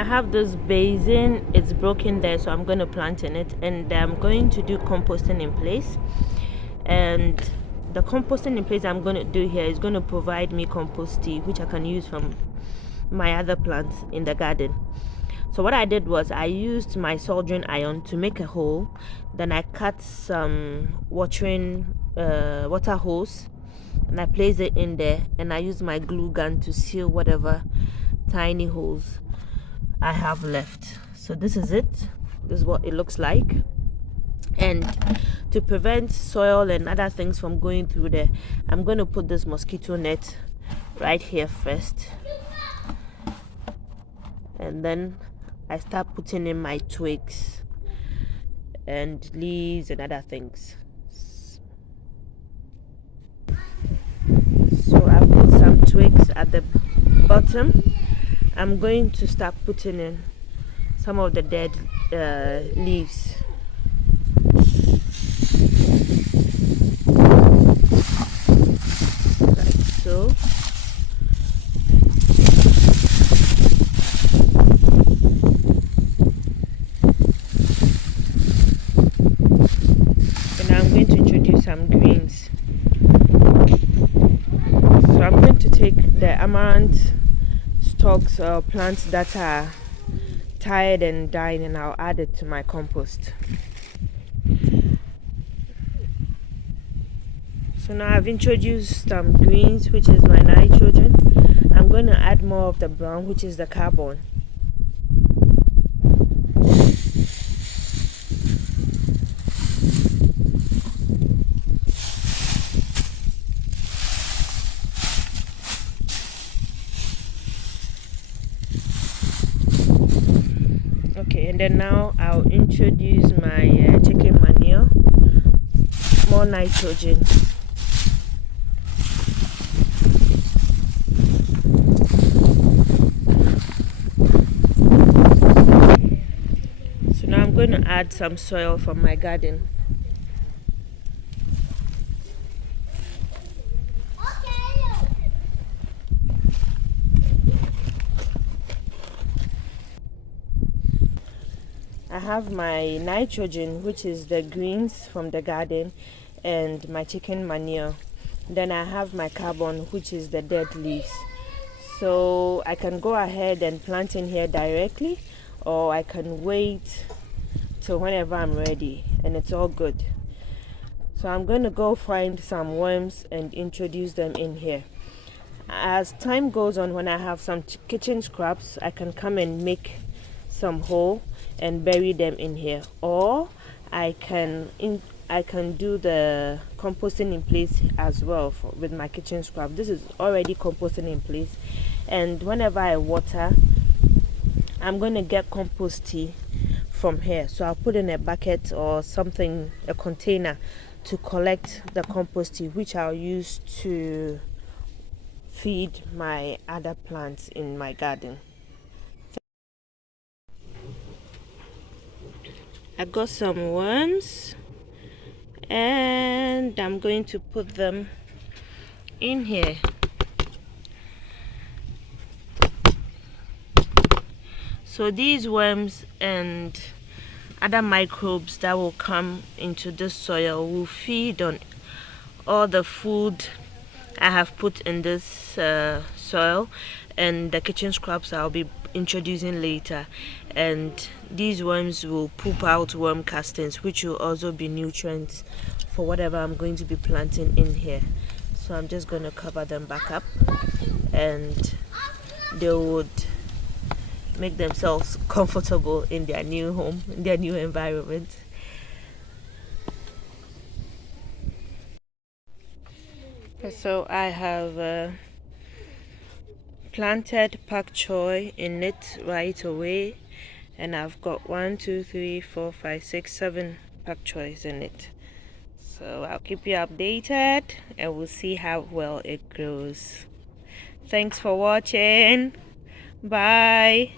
I have this basin, it's broken there, so I'm going to plant in it, and I'm going to do composting in place. And the composting in place I'm going to do here is going to provide me compost tea, which I can use from my other plants in the garden. So what I did was I used my soldering iron to make a hole, then I cut some water hose, and I placed it in there, and I used my glue gun to seal whatever tiny holes I have left. So this is it. This is what it looks like. And to prevent soil and other things from going through there, I'm going to put this mosquito net right here first, and then I start putting in my twigs and leaves and other things. So I've put some twigs at the bottom. I'm going to start putting in some of the dead leaves. Like so. And I'm going to introduce some greens. So I'm going to take the amaranth stalks or plants that are tired and dying, and I'll add it to my compost. So now I've introduced some greens, which is my nitrogen. I'm going to add more of the brown, which is the carbon. Okay, and then now I'll introduce my chicken manure, more nitrogen. So now I'm going to add some soil from my garden. I have my nitrogen, which is the greens from the garden, and my chicken manure. Then I have my carbon, which is the dead leaves. So I can go ahead and plant in here directly, or I can wait till whenever I'm ready, and it's all good. So I'm going to go find some worms and introduce them in here. As time goes on, when I have some kitchen scraps, I can come and make some hole and bury them in here, or I can do the composting in place as well with my kitchen scrap. This is already composting in place, and whenever I water, I'm going to get compost tea from here. So I'll put in a bucket or something, a container, to collect the compost tea, which I'll use to feed my other plants in my garden. I got some worms, and I'm going to put them in here. So these worms and other microbes that will come into this soil will feed on all the food I have put in this soil, and the kitchen scraps I'll be introducing later. And these worms will poop out worm castings, which will also be nutrients for whatever I'm going to be planting in here. So I'm just going to cover them back up, and they would make themselves comfortable in their new home, in their new environment. So I have planted pak choy in it right away, and I've got 1, 2, 3, 4, 5, 6, 7 pak choys in it. So I'll keep you updated, and we'll see how well it grows. Thanks for watching. Bye.